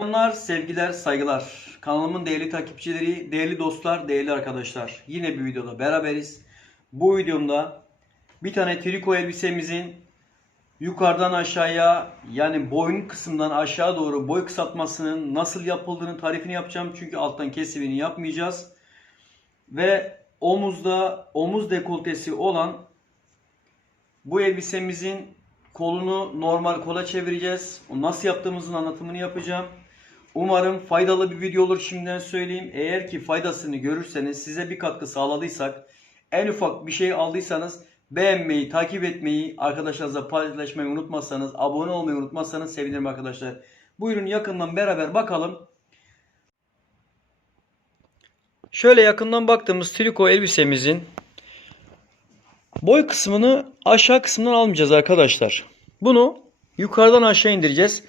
Selamlar, sevgiler, saygılar. Kanalımın değerli takipçileri, değerli dostlar, değerli arkadaşlar. Yine bir videoda beraberiz. Bu videomda bir tane triko elbisemizin yukarıdan aşağıya yani boyun kısmından aşağı doğru boy kısaltmasının nasıl yapıldığını tarifini yapacağım. Çünkü alttan kesimini yapmayacağız. Ve omuzda omuz dekoltesi olan bu elbisemizin kolunu normal kola çevireceğiz. O nasıl yaptığımızın anlatımını yapacağım. Umarım faydalı bir video olur şimdiden söyleyeyim. Eğer ki faydasını görürseniz size bir katkı sağladıysak en ufak bir şey aldıysanız beğenmeyi, takip etmeyi, arkadaşlarınızla paylaşmayı unutmazsanız, abone olmayı unutmazsanız sevinirim arkadaşlar. Buyurun yakından beraber bakalım. Şöyle yakından baktığımız triko elbisemizin boy kısmını aşağı kısmından almayacağız arkadaşlar. Bunu yukarıdan aşağı indireceğiz.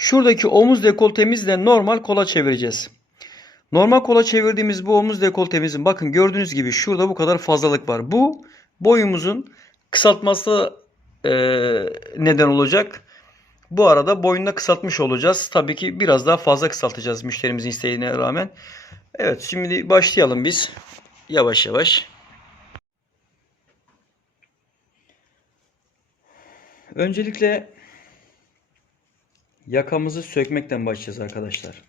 Şuradaki omuz dekoltemizle normal kola çevireceğiz. Normal kola çevirdiğimiz bu omuz dekoltemizin bakın gördüğünüz gibi şurada bu kadar fazlalık var. Bu boyumuzun kısaltması e, neden olacak. Bu arada boyunda kısaltmış olacağız. Tabii ki biraz daha fazla kısaltacağız müşterimizin isteğine rağmen. Evet şimdi başlayalım biz. Yavaş yavaş. Öncelikle yakamızı sökmekten başlayacağız arkadaşlar.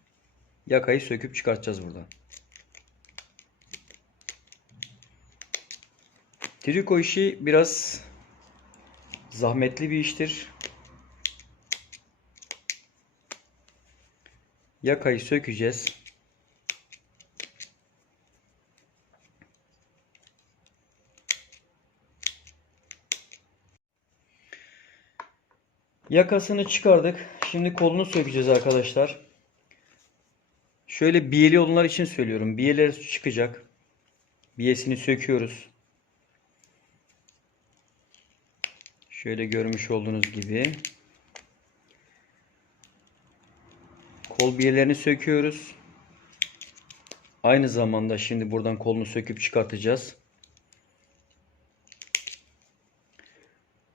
Yakayı söküp çıkartacağız buradan. Triko işi biraz zahmetli bir iştir. Yakayı sökeceğiz. Yakasını çıkardık. Şimdi kolunu sökeceğiz arkadaşlar. Şöyle biyeli olanlar için söylüyorum. Biyeler çıkacak. Biyesini söküyoruz. Şöyle görmüş olduğunuz gibi. Kol biyelerini söküyoruz. Aynı zamanda şimdi buradan kolunu söküp çıkartacağız.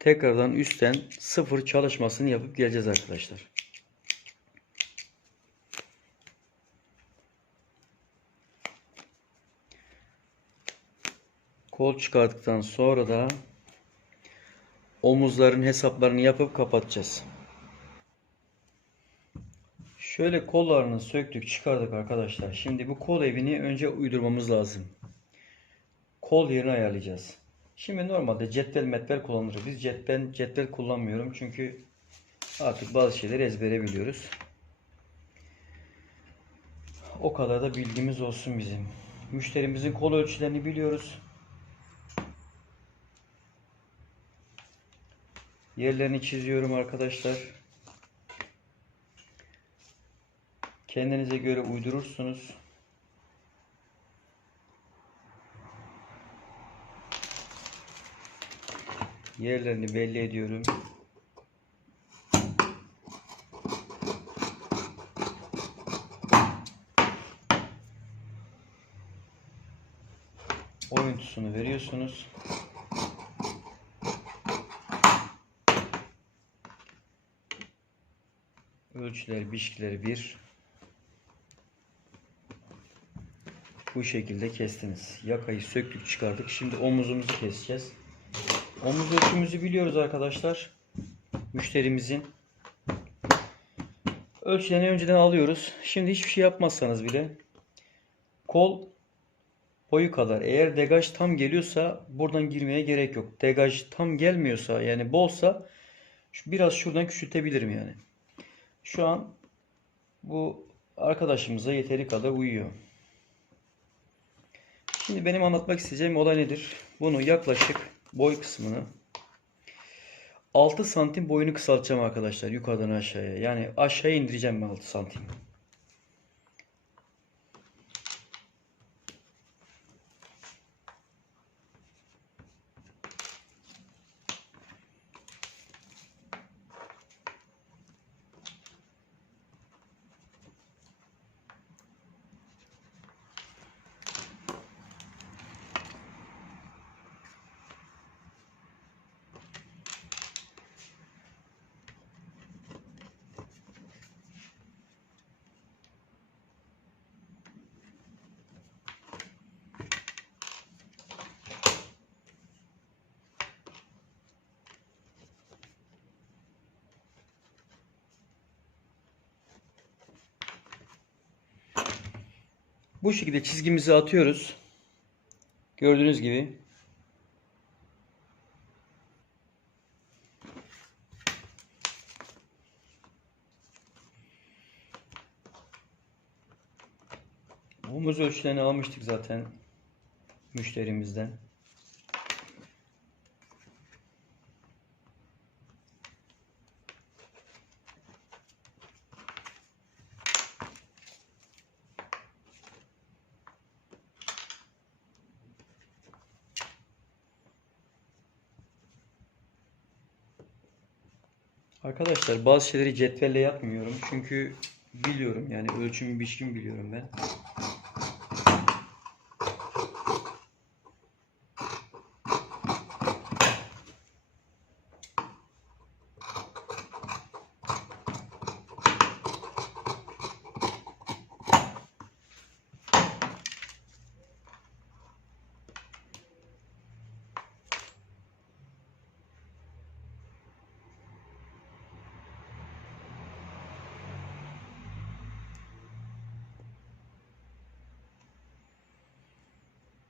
Tekrardan üstten sıfır çalışmasını yapıp geleceğiz arkadaşlar. Kol çıkarttıktan sonra da omuzların hesaplarını yapıp kapatacağız. Şöyle kollarını söktük çıkardık arkadaşlar. Şimdi bu kol evini önce uydurmamız lazım. Kol yerini ayarlayacağız. Şimdi normalde cetvel metvel kullanırız. Biz cetvel, cetvel kullanmıyorum çünkü artık bazı şeyleri ezbere biliyoruz. O kadar da bilgimiz olsun bizim. Müşterimizin kol ölçülerini biliyoruz. Yerlerini çiziyorum arkadaşlar. Kendinize göre uydurursunuz. Yerlerini belli ediyorum. Oyuntusunu veriyorsunuz. Ölçüler, biçkileri bir. Bu şekilde kestiniz. Yakayı söktük çıkardık. Şimdi omuzumuzu keseceğiz. Omuz ölçümüzü biliyoruz arkadaşlar. Müşterimizin. Ölçülerini önceden alıyoruz. Şimdi hiçbir şey yapmazsanız bile kol boyu kadar. Eğer degaj tam geliyorsa buradan girmeye gerek yok. Degaj tam gelmiyorsa yani bolsa biraz şuradan küçültebilirim yani. Şu an bu arkadaşımıza yeteri kadar uyuyor. Şimdi benim anlatmak isteyeceğim olay nedir? Bunu yaklaşık boy kısmını 6 santim boyunu kısaltacağım arkadaşlar yukarıdan aşağıya. Yani aşağıya indireceğim ben 6 santim. Bu şekilde çizgimizi atıyoruz. Gördüğünüz gibi. Omuz ölçülerini almıştık zaten müşterimizden. Arkadaşlar bazı şeyleri cetvelle yapmıyorum. Çünkü biliyorum yani ölçümü biçkim biliyorum ben.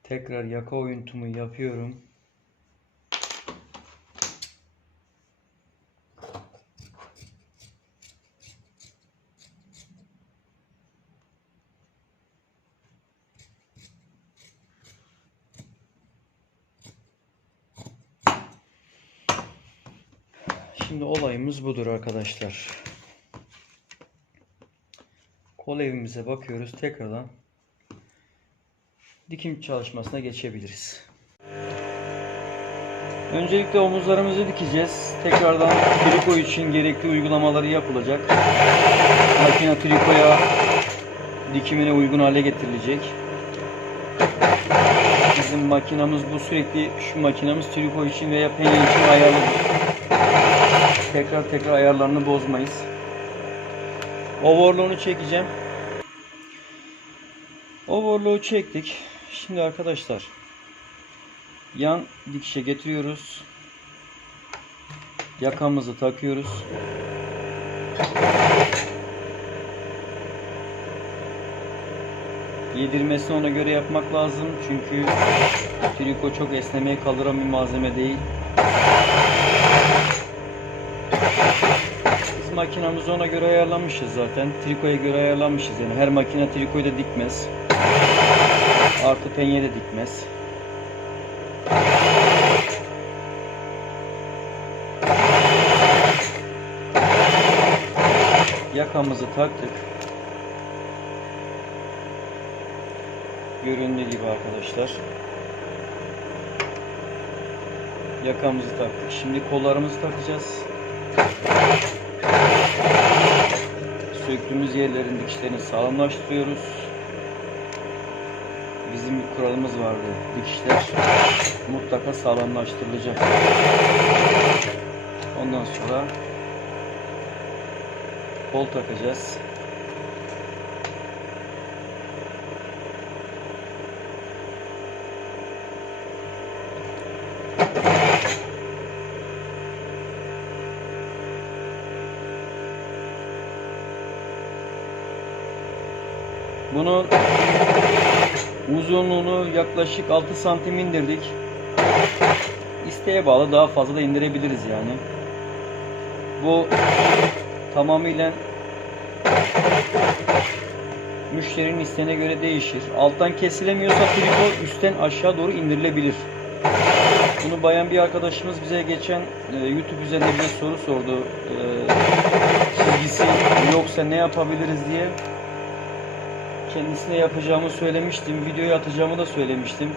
Tekrar yaka oyuntumu yapıyorum. Şimdi olayımız budur arkadaşlar. Kol evimize bakıyoruz. Tekrardan dikim çalışmasına geçebiliriz. Öncelikle omuzlarımızı dikeceğiz. Tekrardan triko için gerekli uygulamaları yapılacak. Makine trikoya dikimine uygun hale getirilecek. Bizim makinamız bu sürekli şu makinamız triko için veya penye için ayarlıdır. Tekrar tekrar ayarlarını bozmayız. Overlock'unu çekeceğim. Overlock'u çektik. Şimdi arkadaşlar yan dikişe getiriyoruz. Yakamızı takıyoruz. Yedirmesini ona göre yapmak lazım. Çünkü triko çok esnemeye kaldıran bir malzeme değil. Biz makinamızı ona göre ayarlamışız zaten. Trikoya göre ayarlamışız. Yani her makine trikoyu da dikmez. Artı penye de dikmez. Yakamızı taktık. Göründüğü gibi arkadaşlar. Yakamızı taktık. Şimdi kollarımızı takacağız. Söktüğümüz yerlerin dikişlerini sağlamlaştırıyoruz kuralımız vardı. Dikişler mutlaka sağlamlaştırılacak. Ondan sonra kol takacağız. Bunu Uzunluğunu yaklaşık 6 santim indirdik. İsteğe bağlı daha fazla da indirebiliriz yani. Bu tamamıyla müşterinin isteğine göre değişir. Alttan kesilemiyorsa triko üstten aşağı doğru indirilebilir. Bunu bayan bir arkadaşımız bize geçen e, YouTube üzerinde bize soru sordu. E, çizgisi yoksa ne yapabiliriz diye kendisine yapacağımı söylemiştim. Videoyu atacağımı da söylemiştim.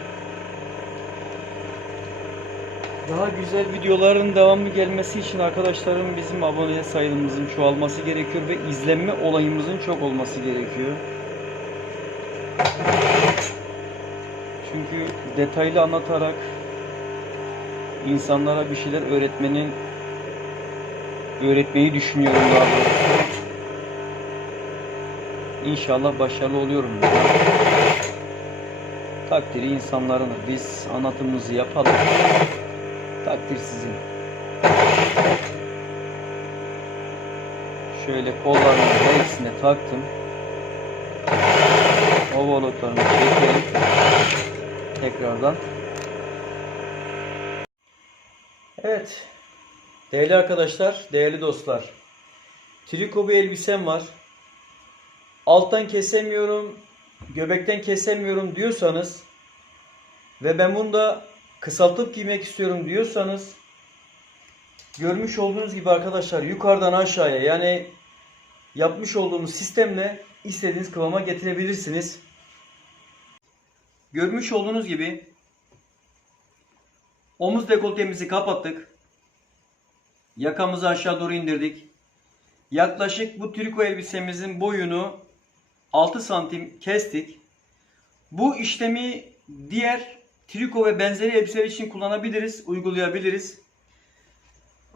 Daha güzel videoların devamlı gelmesi için arkadaşlarım bizim abone sayımızın çoğalması gerekiyor ve izlenme olayımızın çok olması gerekiyor. Çünkü detaylı anlatarak insanlara bir şeyler öğretmenin öğretmeyi düşünüyorum daha doğrusu. İnşallah başarılı oluyorum. Takdiri insanların. Biz anlatımımızı yapalım. Takdir sizin. Şöyle kollarını her ikisine taktım. Overlocklarını çekelim. Tekrardan. Evet. Değerli arkadaşlar, değerli dostlar. Triko bir elbisem var. Alttan kesemiyorum, göbekten kesemiyorum diyorsanız ve ben bunu da kısaltıp giymek istiyorum diyorsanız görmüş olduğunuz gibi arkadaşlar yukarıdan aşağıya yani yapmış olduğumuz sistemle istediğiniz kıvama getirebilirsiniz. Görmüş olduğunuz gibi omuz dekoltemizi kapattık. Yakamızı aşağı doğru indirdik. Yaklaşık bu triko elbisemizin boyunu 6 santim kestik. Bu işlemi diğer triko ve benzeri elbiseler için kullanabiliriz, uygulayabiliriz.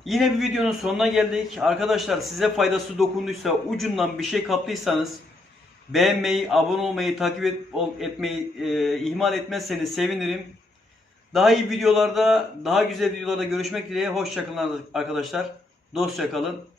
Yine bir videonun sonuna geldik. Arkadaşlar size faydası dokunduysa, ucundan bir şey kaptıysanız beğenmeyi, abone olmayı, takip et, ol- etmeyi e, ihmal etmezseniz sevinirim. Daha iyi videolarda, daha güzel videolarda görüşmek dileğiyle. Hoşçakalın arkadaşlar. Dostça kalın.